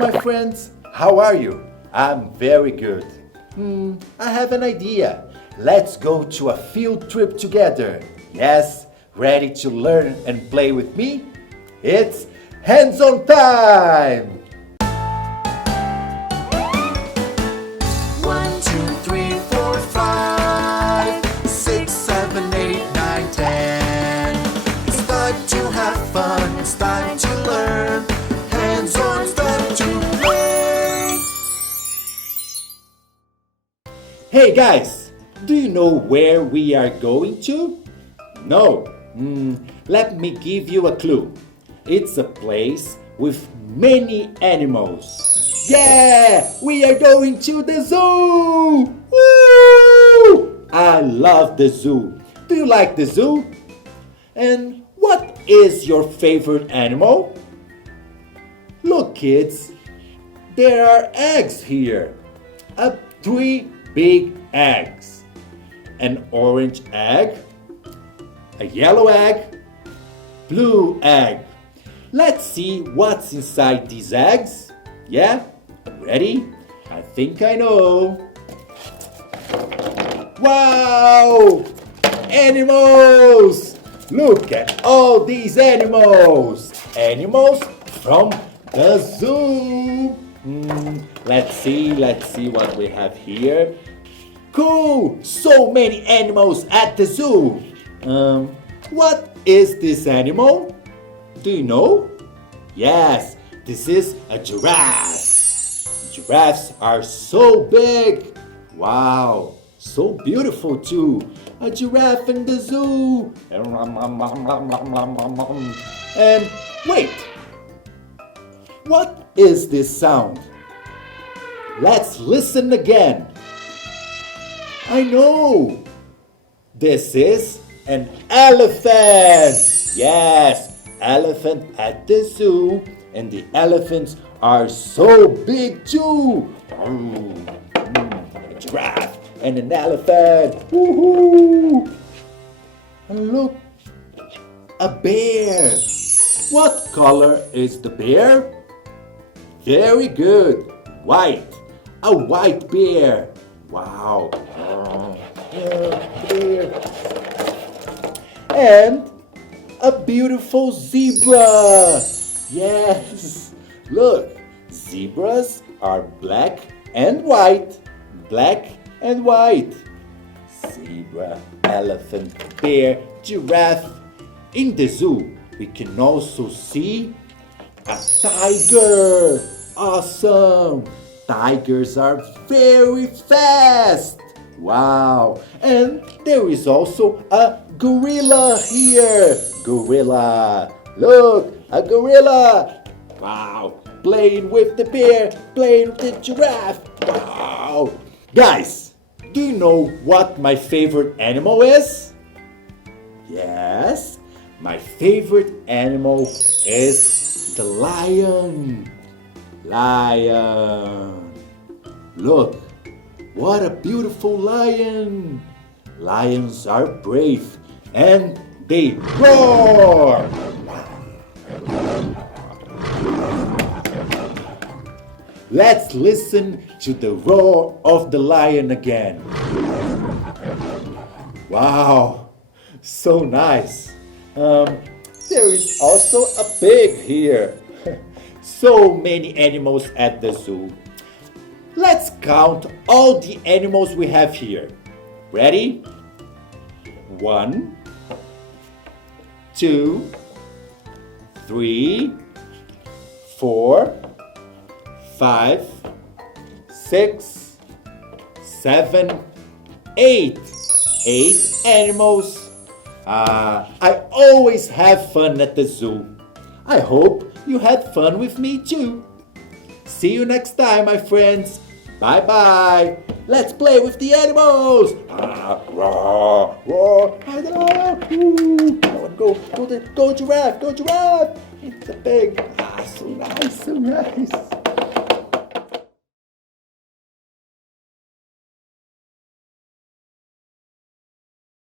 my friends. How are you? I'm very good. I have an idea. Let's go to a field trip together. Yes, ready to learn and play with me? It's hands-on time! 1, 2, 3, 4, 5, 6, 7, 8, 9, 10. It's time to have fun, it's time to learn. Hands-on, it's time to play. Hey guys, do you know where we are going to? No? Let me give you a clue. It's a place with many animals. Yeah! We are going to the zoo! Woo! I love the zoo. Do you like the zoo? And what is your favorite animal? Look kids, there are eggs here. 3 big eggs. An orange egg, a yellow egg, blue egg. Let's see what's inside these eggs. Yeah? Ready? I think I know. Wow! Animals! Look at all these animals! Animals from the zoo. Let's see what we have here. Cool! So many animals at the zoo. What is this animal? Do you know? Yes, this is a giraffe. Giraffes are so big. Wow, so beautiful too. A giraffe in the zoo. And wait, what is this sound? Let's listen again. I know. This is an elephant. Yes, elephant at the zoo. And the elephants are so big too. A giraffe and an elephant. Woohoo! And look, a bear. What color is the bear? Very good. White. A white bear. Wow. Bear. And a beautiful zebra. Yes. Look, zebras are black and white. Black and white. Zebra, elephant, bear, giraffe. In the zoo, we can also see a tiger. Awesome. Tigers are very fast. Wow. And there is also a gorilla here. Gorilla. Look, a gorilla. Wow. Playing with the bear, playing with the giraffe. Wow. Guys, do you know what my favorite animal is? Yes, my favorite animal is the lion. Lion. Look, what a beautiful lion. Lions are brave and they roar. Let's listen to the roar of the lion again. Wow, so nice. There is also a pig here. So many animals at the zoo. Let's count all the animals we have here. Ready? 1, 2, 3, 4, 5, 6, 7, 8. 8 animals. I always have fun at the zoo. I hope you had fun with me too. See you next time, my friends. Bye bye. Let's play with the animals. Roar, roar. Go giraffe, go giraffe. It's a pig. So nice, so nice.